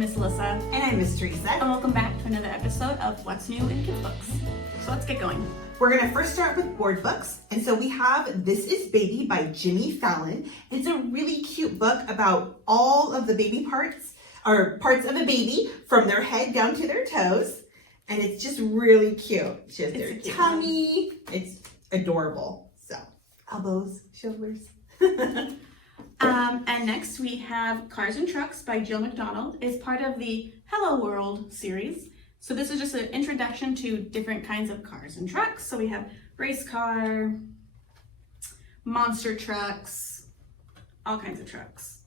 I'm Miss Alyssa. And I'm Miss Teresa. And welcome back to another episode of What's New in Kids Books. So let's get going. We're going to first start with board books. And so we have This Is Baby by Jimmy Fallon. It's a really cute book about all of the baby parts, or parts of a baby from their head down to their toes. And it's just really cute. She has their tummy. It's adorable. So, elbows, shoulders. And next we have Cars and Trucks by Jill McDonald. It's part of the Hello World series. So this is just an introduction to different kinds of cars and trucks. So we have race car, monster trucks, all kinds of trucks.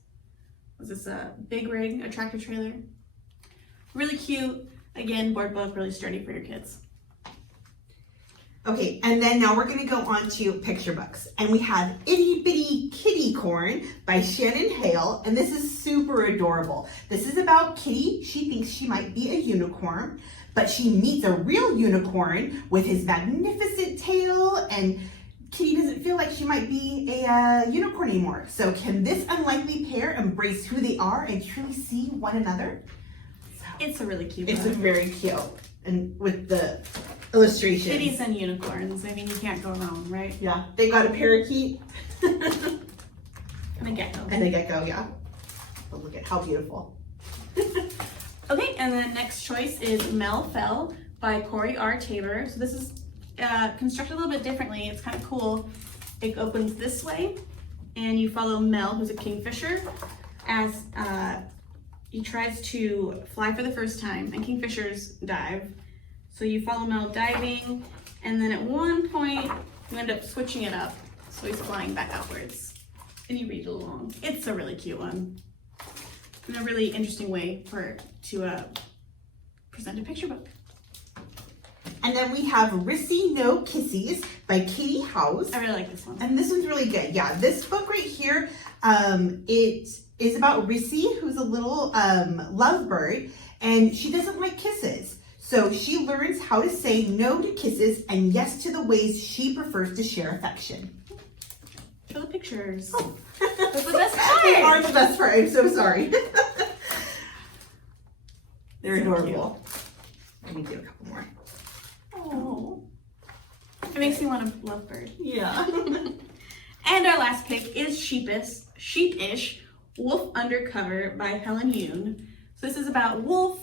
Was this a big rig, a tractor trailer? Really cute. Again, board book, really sturdy for your kids. Okay, and then now we're gonna go on to picture books. And we have Itty-bitty Kitty Corn by Shannon Hale, and this is super adorable. This is about Kitty. She thinks she might be a unicorn, but she meets a real unicorn with his magnificent tail, and Kitty doesn't feel like she might be a unicorn anymore. So can this unlikely pair embrace who they are and truly see one another? So, it's a really cute It's book. very cute, and with the illustrations. Kitties and unicorns. I mean, you can't go wrong, right? Yeah, they got a parakeet. And a gecko. And a gecko, yeah. But look at how beautiful. Okay, and the next choice is Mel Fell by Corey R. Tabor. So this is constructed a little bit differently. It's kind of cool. It opens this way, and you follow Mel, who's a kingfisher, as he tries to fly for the first time, and kingfishers dive. So you follow Mel diving, and then at one point, you end up switching it up. So he's flying back outwards, and you read it along. It's a really cute one. And a really interesting way to present a picture book. And then we have Rissy No Kissies by Katie House. I really like this one. And this one's really good. Yeah, this book right here, it is about Rissy, who's a little lovebird, and she doesn't like kisses. So she learns how to say no to kisses and yes to the ways she prefers to share affection. Show the pictures. Oh. That's the best part. They are the best part. I'm so sorry. They're So adorable. Let me do a couple more. Oh, it makes me want a lovebird. Yeah. And our last pick is Sheepish, Wolf Undercover by Helen Yoon. So this is about Wolf.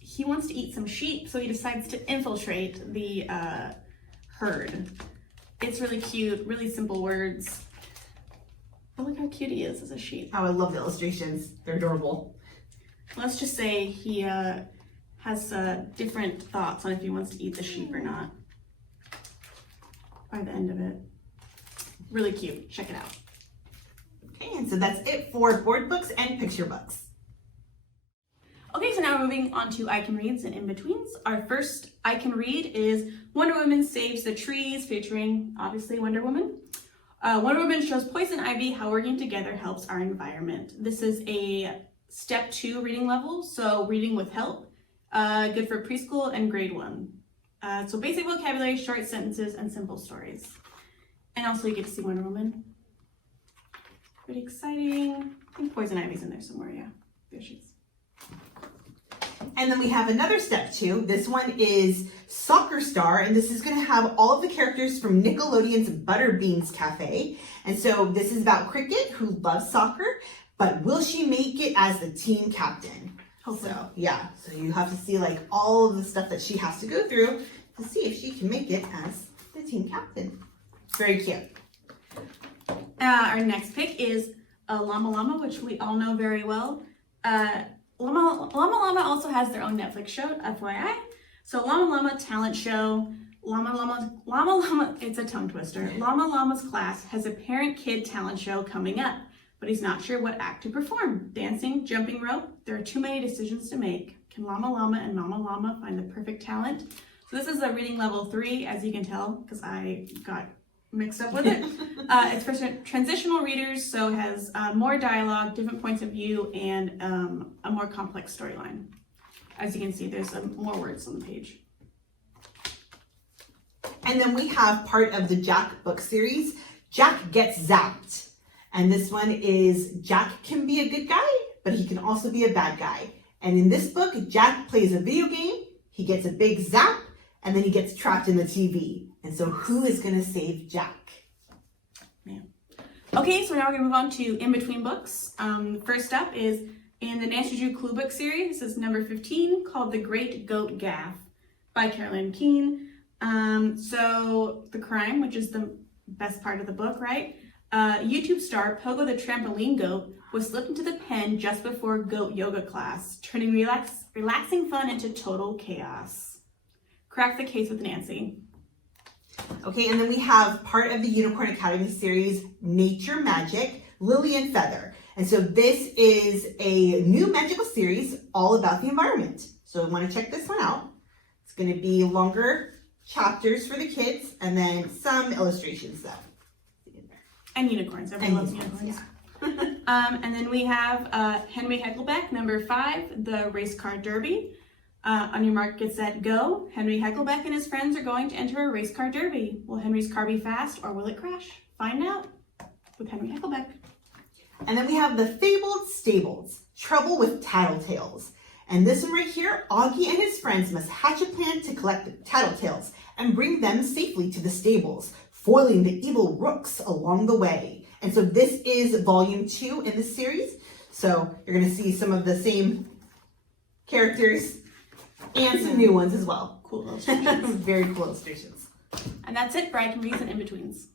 He wants to eat some sheep, so he decides to infiltrate the herd. It's really cute, really simple words. But look how cute he is as a sheep. Oh, I love the illustrations. They're adorable. Let's just say he has different thoughts on if he wants to eat the sheep or not by the end of it. Really cute. Check it out. Okay, and so that's it for board books and picture books. Okay, so now we're moving on to I Can Reads and In-Betweens. Our first I Can Read is Wonder Woman Saves the Trees, featuring, obviously, Wonder Woman. Wonder Woman shows Poison Ivy how working together helps our environment. This is a step 2 reading level, so reading with help. Good for preschool and grade 1. So basic vocabulary, short sentences, and simple stories. And also you get to see Wonder Woman. Pretty exciting. I think Poison Ivy's in there somewhere, yeah. There she is. And then we have another step 2. This one is Soccer Star, and this is going to have all of the characters from Nickelodeon's Butterbeans Cafe. And so this is about Cricket, who loves soccer, but will she make it as the team captain? Hopefully. So, yeah, so you have to see like all of the stuff that she has to go through to see if she can make it as the team captain. Very cute. Our next pick is Llama Llama, which we all know very well. Llama Llama also has their own Netflix show, FYI. So Llama Llama talent show. Llama Llama, it's a tongue twister. Llama Llama's class has a parent-kid talent show coming up, but he's not sure what act to perform. Dancing, jumping rope, there are too many decisions to make. Can Llama Llama and Mama Llama find the perfect talent? So this is a reading level 3, as you can tell, because I got mixed up with it. It's for transitional readers, so it has more dialogue, different points of view, and a more complex storyline. As you can see, there's more words on the page. And then we have part of the Jack book series, Jack Gets Zapped. And this one is Jack can be a good guy, but he can also be a bad guy. And in this book, Jack plays a video game, he gets a big zap, and then he gets trapped in the TV. And so who is going to save Jack? Okay, so now we're going to move on to in-between books. First up is in the Nancy Drew Clue Book series. This is number 15, called The Great Goat Gaffe by Carolyn and Keene. So the crime, which is the best part of the book, right? YouTube star Pogo the Trampoline Goat was slipped into the pen just before goat yoga class, turning relaxing fun into total chaos. Crack the case with Nancy. Okay, and then we have part of the Unicorn Academy series, Nature Magic, Lily and Feather. And so this is a new magical series all about the environment. So I want to check this one out. It's going to be longer chapters for the kids and then some illustrations though. And unicorns. Everyone loves unicorns. Yeah. And then we have Henry Heckelbeck, number 5, the Race Car Derby. On your mark, get set, go. Henry Heckelbeck and his friends are going to enter a race car derby. Will Henry's car be fast or will it crash? Find out with Henry Heckelbeck. And then we have the Fabled Stables, Trouble with Tattle-Tails. And this one right here, Augie and his friends must hatch a plan to collect the Tattle-Tails and bring them safely to the stables, foiling the evil rooks along the way. And so this is volume 2 in the series. So you're going to see some of the same characters and some new ones as well. Cool illustrations. Very cool illustrations. And that's it for I Can Reads and In-Betweens.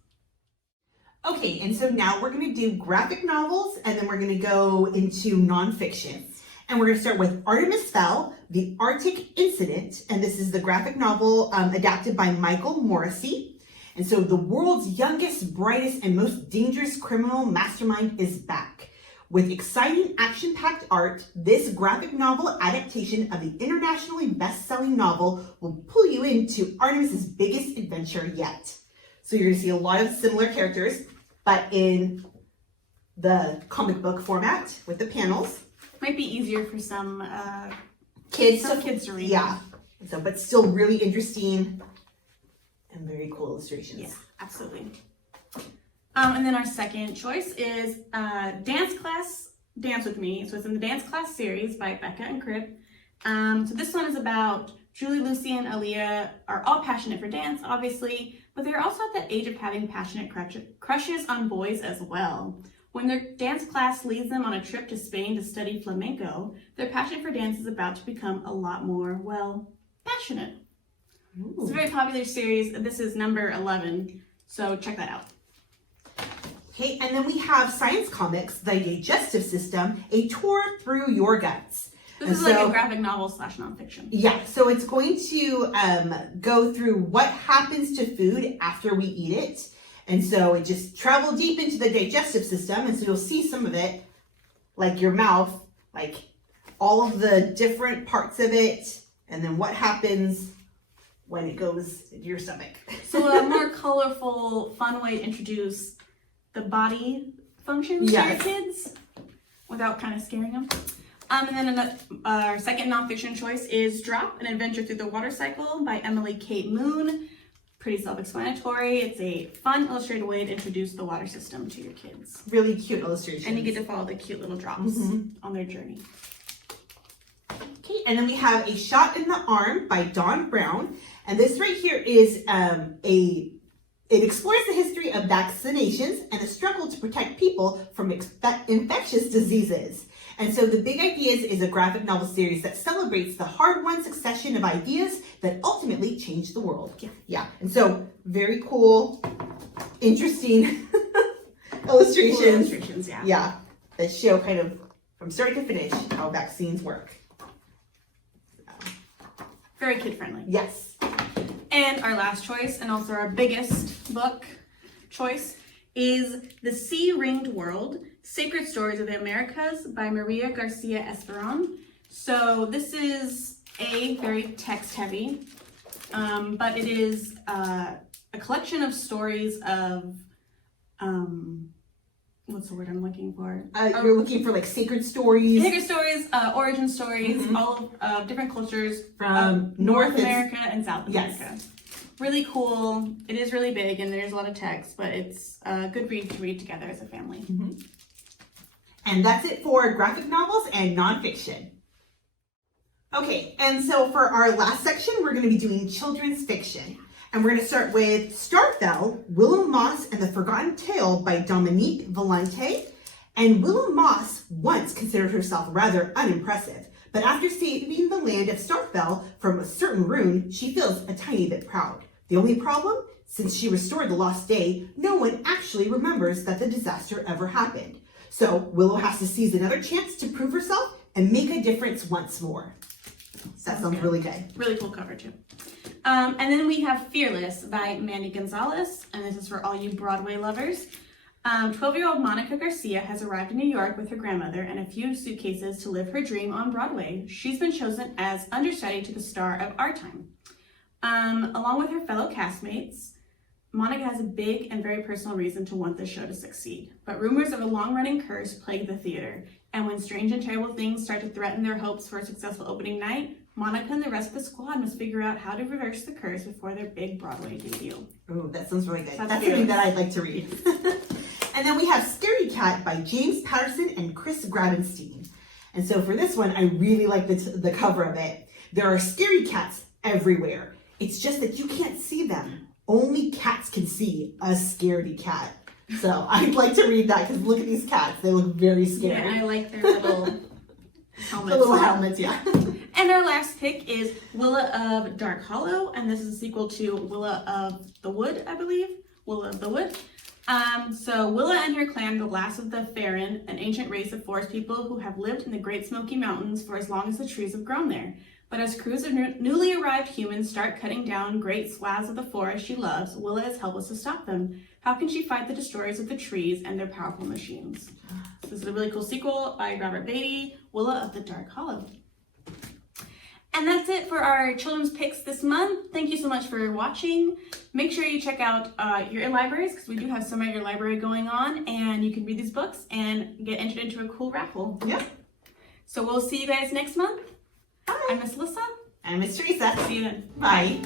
Okay, and so now we're going to do graphic novels, and then we're going to go into nonfiction. And we're going to start with Artemis Fowl, The Arctic Incident, and this is the graphic novel adapted by Michael Moreci. And so the world's youngest, brightest, and most dangerous criminal mastermind is back. With exciting action-packed art, this graphic novel adaptation of the internationally best-selling novel will pull you into Artemis's biggest adventure yet. So you're going to see a lot of similar characters, but in the comic book format with the panels. Might be easier for some kids to read. Yeah, so but still really interesting and very cool illustrations. Yeah, absolutely. And then our second choice is Dance Class, Dance With Me. So it's in the Dance Class series by Beka and Crib. So this one is about Julie, Lucy, and Aaliyah are all passionate for dance, obviously, but they're also at that age of having passionate crushes on boys as well. When their dance class leads them on a trip to Spain to study flamenco, their passion for dance is about to become a lot more, well, passionate. Ooh. It's a very popular series. This is number 11, so check that out. Okay, and then we have Science Comics, The Digestive System, A Tour Through Your Guts. This is like a graphic novel / nonfiction. Yeah, so it's going to go through what happens to food after we eat it. And so it just traveled deep into the digestive system. And so you'll see some of it, like your mouth, like all of the different parts of it. And then what happens when it goes into your stomach. So a more colorful, fun way to introduce the body functions to your kids without kind of scaring them. And then our second nonfiction choice is Drop, An Adventure Through the Water Cycle by Emily Kate Moon. Pretty self-explanatory. It's a fun illustrated way to introduce the water system to your kids. Really cute illustrations. And you get to follow the cute little drops on their journey. Okay, and then we have A Shot in the Arm by Dawn Brown. And this right here is it explores the history of vaccinations and the struggle to protect people from infectious diseases. And so the big ideas is a graphic novel series that celebrates the hard-won succession of ideas that ultimately change the world. Yeah. And so very cool, interesting illustrations. Cool illustrations, yeah. Yeah, that show kind of from start to finish how vaccines work. Very kid-friendly. Yes. And our last choice, and also our biggest book choice, is The Sea-Ringed World, Sacred Stories of the Americas by Maria Garcia Esperon. So this is very text-heavy, but it is a collection of stories of, what's the word I'm looking for? You're looking for like sacred stories. Sacred stories, origin stories, all of different cultures from North America and South Yes. America. Really cool. It is really big and there's a lot of text, but it's a good read to read together as a family. And that's it for graphic novels and nonfiction. Okay, and so for our last section, we're going to be doing children's fiction. And we're going to start with Starfell, Willow Moss and the Forgotten Tale by Dominique Valente. And Willow Moss once considered herself rather unimpressive, but after saving the land of Starfell from a certain rune, she feels a tiny bit proud. The only problem? Since she restored the lost day, no one actually remembers that the disaster ever happened. So Willow has to seize another chance to prove herself and make a difference once more. So that sounds really good. Really cool cover too. And then we have Fearless by Mandy Gonzalez, and this is for all you Broadway lovers. 12-year-old Monica Garcia has arrived in New York with her grandmother and a few suitcases to live her dream on Broadway. She's been chosen as understudy to the star of Our Time. Along with her fellow castmates, Monica has a big and very personal reason to want the show to succeed. But rumors of a long-running curse plague the theater, and when strange and terrible things start to threaten their hopes for a successful opening night, Monica and the rest of the squad must figure out how to reverse the curse before their big Broadway debut. Oh, that sounds really good. That's That's something that I'd like to read. And then we have Scary Cat by James Patterson and Chris Grabenstein. And so for this one, I really like the cover of it. There are scary cats everywhere. It's just that you can't see them. Only cats can see a scaredy cat. So I'd like to read that because look at these cats. They look very scary. Yeah, I like their little helmets. The little helmets, yeah. And our last pick is Willa of Dark Hollow, and this is a sequel to Willa of the Wood, I believe. Willa of the Wood. So Willa and her clan, the last of the Farron, an ancient race of forest people who have lived in the Great Smoky Mountains for as long as the trees have grown there. But as crews of newly arrived humans start cutting down great swaths of the forest she loves, Willa is helpless to stop them. How can she fight the destroyers of the trees and their powerful machines? So this is a really cool sequel by Robert Beatty, Willa of the Dark Hollow. And that's it for our children's picks this month. Thank you so much for watching. Make sure you check out your libraries because we do have some at your library going on, and you can read these books and get entered into a cool raffle. Yeah. So we'll see you guys next month. Bye. I'm Miss Alyssa. I'm Miss Teresa. See you then. Bye.